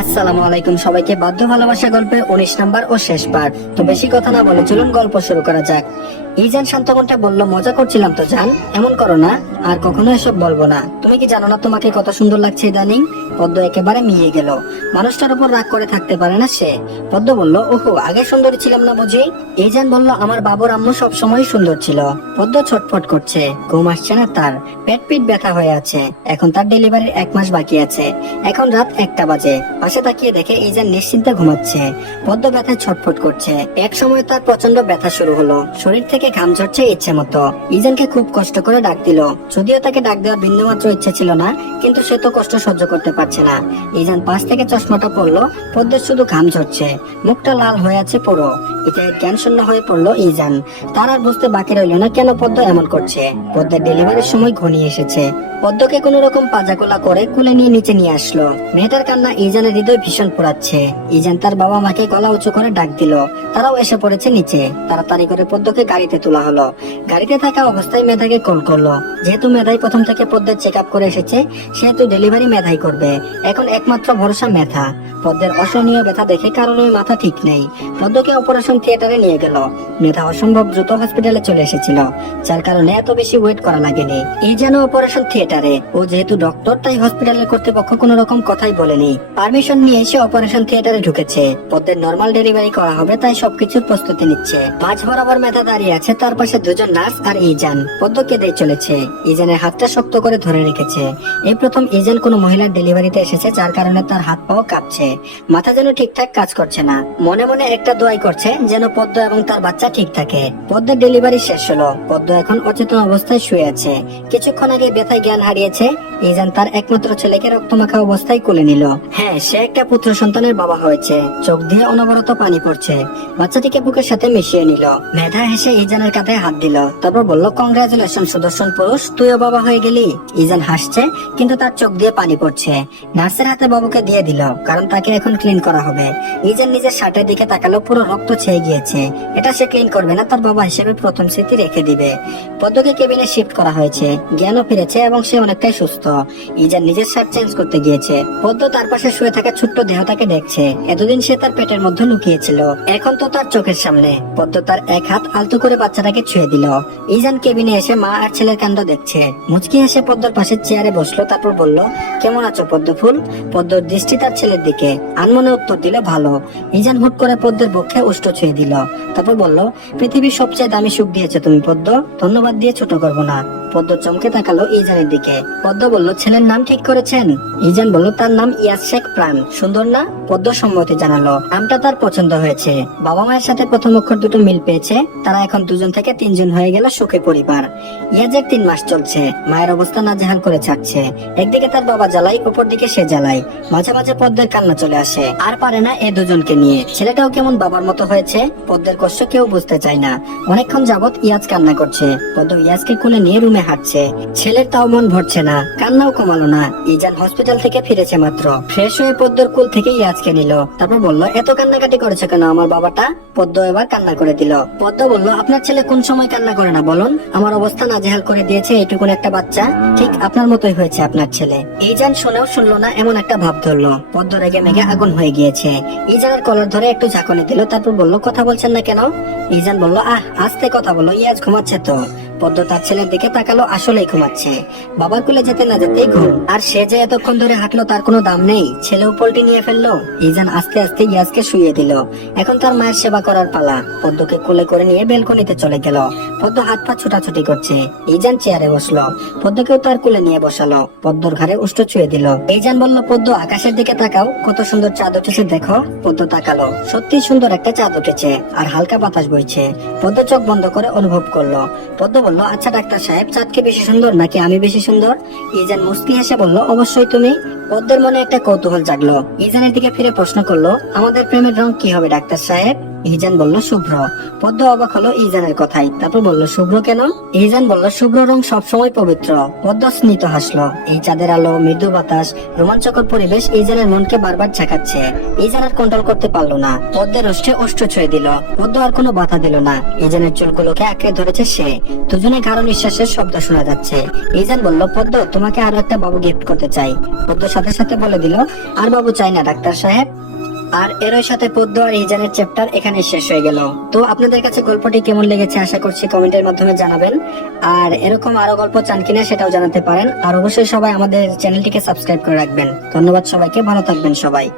আসসালামু আলাইকুম সবাইকে। বাধ্য ভালোবাসা গল্পের 19 নাম্বার ও শেষ পার্ট। তো বেশি কথা না বলে চলুন গল্প শুরু করা যাক। ইজান শান্ত কণ্ঠে বলল, মজা করছিলাম তো জান, এমন করো না, আর কখনো এসব বলবো না। তুমি কি জানো না তোমাকে কত সুন্দর লাগছে ইদানিং? পদ্ম একেবারে মিয়ে গেল। মানুষটার উপর রাগ করে থাকতে পারে না সে। পদ্ম বলল, ওহো, আগে সুন্দরী ছিলাম না বুঝি? ইজান বলল, আমার বাবুর আম্মু সবসময় সুন্দর ছিল। পদ্ম ছটফট করছে, ঘুম আসছে না তার, পেট পিট ব্যথা হয়ে আছে। এখন তার ডেলিভারির 1 মাস বাকি আছে। এখন রাত 1টা বাজে। পাশে তাকিয়ে দেখে ইজান নিশ্চিন্তে ঘুমাচ্ছে। পদ্ম ব্যথায় ছটফট করছে। এক সময় তার প্রচন্ড ব্যথা শুরু হলো, শরীর থেকে ঘাম ঝরছে ইচ্ছে মতো। ইজানকে খুব কষ্ট করে ডাক দিল, যদিও তাকে ডাক দেওয়ার বিন্দুমাত্র ইচ্ছে ছিল না, কিন্তু সে তো কষ্ট সহ্য করতে পারছে না। ইজান পাশ থেকে চশমাটা পড়লো, পদ্মের শুধু ঘাম ঝরছে, মুখটা লাল হয়ে আছে পুরো। এটা জ্ঞান শূন্য হয়ে পড়লো ইজান। তার আর বুঝতে বাকি রইল না কেন পদ্ম এমন করছে। পদ্মের ডেলিভারির সময় ঘনিয়ে এসেছে। পদ্মকে কোন রকম পাজাকোলা করে কুলে নিয়ে নিচে নিয়ে আসলো। মেয়েটার কান্না ইজানের হৃদয় ভীষণ পোড়াচ্ছে। ইজান তার বাবা মাকে গলা উঁচু করে ডাক দিল, তারাও এসে পড়েছে নিচে। তাড়াতাড়ি করে পদ্মকে গাড়িতে তোলা হলো। গাড়িতে থাকা অবস্থায় মেধাকে কল করলো। যেহেতু মেধাই প্রথম থেকে পদ্মের চেক আপ করে এসেছে, সেহেতু ডেলিভারি মেধাই করবে। এখন একমাত্র ভরসা মেধা। পদ্মের অসহনীয় ব্যথা দেখে কারণের মাথা ঠিক নেই। পদ্মকে অপারেশন থিয়েটারে নিয়ে গেল। মেধা অসম্ভব দ্রুত হসপিটালে চলে এসেছিল, যার কারণে এত বেশি ওয়েট করা লাগেনি। এই যেন অপারেশন থিয়েটারে, ও যেহেতু ডক্টর তাই হসপিটালের কর্তৃপক্ষ কোন রকম কথাই বলেনি। পারমিশন নিয়ে এসে অপারেশন থিয়েটারে ঢুকেছে। পদ্মের নর্মাল ডেলিভারি করা হবে তাই সবকিছুর প্রস্তুতি নিচ্ছে। মাঝ বরাবর মেধা দাঁড়িয়ে আছে, তার পাশে 2জন নার্স আর ইজান। পদ্ম কেঁদে চলেছে, ইজানের হাতটা শক্ত করে ধরে রেখেছে। এই প্রথম ইজান কোনো মহিলার ডেলিভারিতে এসেছে, যার কারণে তার হাত পাও কাঁপছে। মাথা যেন ঠিকঠাক কাজ করছে না। মনে মনে একটা দোয়াই করছে যেন পদ্ম এবং তার বাচ্চা ঠিক থাকে। পদ্মের ডেলিভারি শেষ হলো। পদ্ম এখন অচেতন অবস্থায় শুয়ে আছে। কিছুক্ষণ আগে ব্যথায় জ্ঞান হারিয়েছে। ইজান তার একমাত্র ছেলেকে রক্তমাখা অবস্থায় কোলে নিল। হ্যাঁ, সে একটা পুত্র সন্তানের বাবা হয়েছে। চোখ দিয়ে অনবরত পানি পড়ছে। বাচ্চাটিকে বুকের সাথে মিশিয়ে নিল। মেধা হেসে ইজানের কাঁধে হাত দিল, তারপর বলল, কংগ্রাচুলেশন সুদর্শন পুরুষ, তুইও বাবা হয়ে গেলি। ইজান হাসছে, কিন্তু তার চোখ দিয়ে পানি পড়ছে। নার্সের হাতে বাবুকে দিয়ে দিল, কারণ তাকে এখন ক্লিন করা হবে। ইজান নিজের শার্টের দিকে তাকালো, পুরো রক্ত ছেয়ে গিয়েছে। এটা সে ক্লিন করবে না, তার বাবা হিসেবে প্রথম স্মৃতি রেখে দিবে। পদ্মকে কেবিনে শিফট করা হয়েছে। জ্ঞানও ফিরেছে এবং সে অনেকটাই সুস্থ। ইজান নিজের শার্ট চেঞ্জ করতে গিয়েছে। পদ্ম তার পাশে শুয়ে থাকা ছোট্ট দেহটাকে দেখছে। এতদিন সে তার পেটের মধ্যে লুকিয়েছিল, এখন তো তার চোখের সামনে। পদ্ম তার এক হাত আলতো করে বাচ্চাটাকে ছুঁয়ে দিল। ইজান কেবিনে এসে মা আর ছেলের কাণ্ড দেখছে। মুচকি হেসে পদ্মর পাশের চেয়ারে বসলো, তারপর বলল, কেমন আছো পদ্ম ফুল? পদ্মর দৃষ্টি তার ছেলের দিকে, আনমনে উত্তর দিল, ভালো। ইজান হুট করে পদ্মের বক্ষে উষ্ঠ ছুঁয়ে দিল, তারপর বলল, পৃথিবীর সবচেয়ে দামি সুখ দিয়েছে তুমি পদ্ম, ধন্যবাদ দিয়ে ছোট করবো না। পদ্ম চমকে তাকালো ইজানের দিকে। পদ্ম বলল, ছেলের নাম ঠিক করেছেন? ইজান বলল, তার নাম ইয়াস শেখ প্রাণ। সুন্দর না? পদ্ম সম্মতি জানালো। নামটা তার পছন্দ হয়েছে। বাবা মায়ের সাথে প্রথম অক্ষর দুটো মিল পেয়েছে। তারা এখন 2জন থেকে 3জন হয়ে গেল সুখী পরিবার। ইয়াজের 3 মাস চলছে। মায়ের অবস্থা নাজেহাল করে ছাড়ছে। একদিকে তার বাবা জ্বালাই, উপর দিকে সে জ্বালাই। মাঝে মাঝে পদ্মের কান্না চলে আসে, আর পারে না এ 2জনকে নিয়ে। ছেলেটাও কেমন বাবার মতো হয়েছে। পদ্মের কষ্ট কেউ বুঝতে চায় না। অনেকক্ষণ যাবত ইয়াজ কান্না করছে। পদ্ম ইয়াজকে কোলে নিয়ে রুমে হাঁটছে। ছেলের তাও মন ভরছে না, কান্নাও কমালো না। ইজান হসপিটাল থেকে ফিরেছে মাত্র। ফ্রেশ হয়ে পদ্মর কোল থেকে ইয়াজকে নিল, তারপর বলল, এত কান্নাকাটি করেছে কেন আমার বাবাটা? পদ্ম এবার কান্না করে দিল। পদ্ম বলল, আপনার ছেলে কোন সময় কান্না করে না বলুন? আমার অবস্থা নাজেহাল করে দিয়েছে এইটুকুন একটা বাচ্চা। ঠিক আপনার মতোই হয়েছে আপনার ছেলে। ইজান শুনেও শুনলো না এমন একটা ভাব ধরলো। পদ্ম রেগে মেগে আগুন হয়ে গিয়েছে। ইজানের কলার ধরে একটু ঝাঁকুনি দিল, তারপর বলল, কথা বলছেন না কেন? ইজান বলল, আস্তে কথা বলো, ইয়াজ ঘুমাচ্ছে তো। পদ্ম তার ছেলের দিকে তাকালো, আসলেই ঘুমাচ্ছে। বাবার কোলে যেতে না যেতেই ঘুম। আর সে যে এতক্ষণ ধরে হাঁটলো তার কোনো দাম নেই। ছেলেও পল্টি নিয়ে ফেললো। ইজান আস্তে আস্তে ইয়াজকে শুইয়ে দিল। এখন তার মায়ের সেবা করার পালা। পদ্মকে কোলে করে নিয়ে বেলকনিতে চলে গেল। পদ্ম হাত পা ছোটাছুটি করছে। ইজান চেয়ারে বসলো। পদ্মকেও তার কোলে নিয়ে বসালো। পদ্মর ঘাড়ে উষ্ঠ ছুঁয়ে দিল। ইজান বলল, পদ্ম আকাশের দিকে তাকাও, কত সুন্দর চাঁদ উঠেছে দেখো। পদ্ম তাকালো, সত্যি সুন্দর একটা চাঁদ উঠেছে, আর হালকা বাতাস বইছে। পদ্ম চোখ বন্ধ করে অনুভব করলো। পদ্ম বলল, আচ্ছা ডাক্তার সাহেব, চাঁদ কি বেশি সুন্দর নাকি আমি বেশি সুন্দর? ইজান মুস্কি হেসে বলল, অবশ্যই তুমি। পদ্মের মনে একটা কৌতূহল জাগলো। ইজানের দিকে ফিরে প্রশ্ন করলো, আমাদের প্রেমের রং কি হবে ডাক্তার সাহেব? ইজান বলল শুভ্র। পদ্ম অবাক হলো ইজানের কথাই, তারপর বলল শুভ্র কেন? ইজান বলল শুভ্র রং সবসময় পবিত্র। পদ্ম স্মিত হাসলো। এই চাঁদের আলো, মৃদু বাতাস, রোমাঞ্চকর পরিবেশ ইজানের মনকে বারবার ঝাঁকাচ্ছে। ইজান আর কন্ট্রোল করতে পারলো না, পদ্মের ওষ্ঠে ওষ্ঠ ছুঁয়ে দিল। পদ্ম আর কোনো বাধা দিল না। ইজানের চুলগুলোকে আঁকড়ে ধরেছে সে। দুজনে গাঢ় নিঃশ্বাসের শব্দ শোনা যাচ্ছে। ইজান বলল পদ্ম, তোমাকে আরো একটা বাবু গিফট করতে চাই। পদ্ম সাথে সাথে বলে দিল, আর বাবু চাই না ডাক্তার সাহেব। আর এরই সাথে পদ্ম আর ইজানের চ্যাপ্টার এখানে শেষ হয়ে গেল। তো আপনাদের কাছে গল্পটি কেমন লেগেছে আশা করছি কমেন্টের মাধ্যমে জানাবেন। আর এরকম আরো গল্প চান কিনা সেটাও জানাতে পারেন। আর অবশ্যই সবাই আমাদের চ্যানেলটিকে সাবস্ক্রাইব করে রাখবেন। ধন্যবাদ সবাইকে, ভালো থাকবেন সবাই।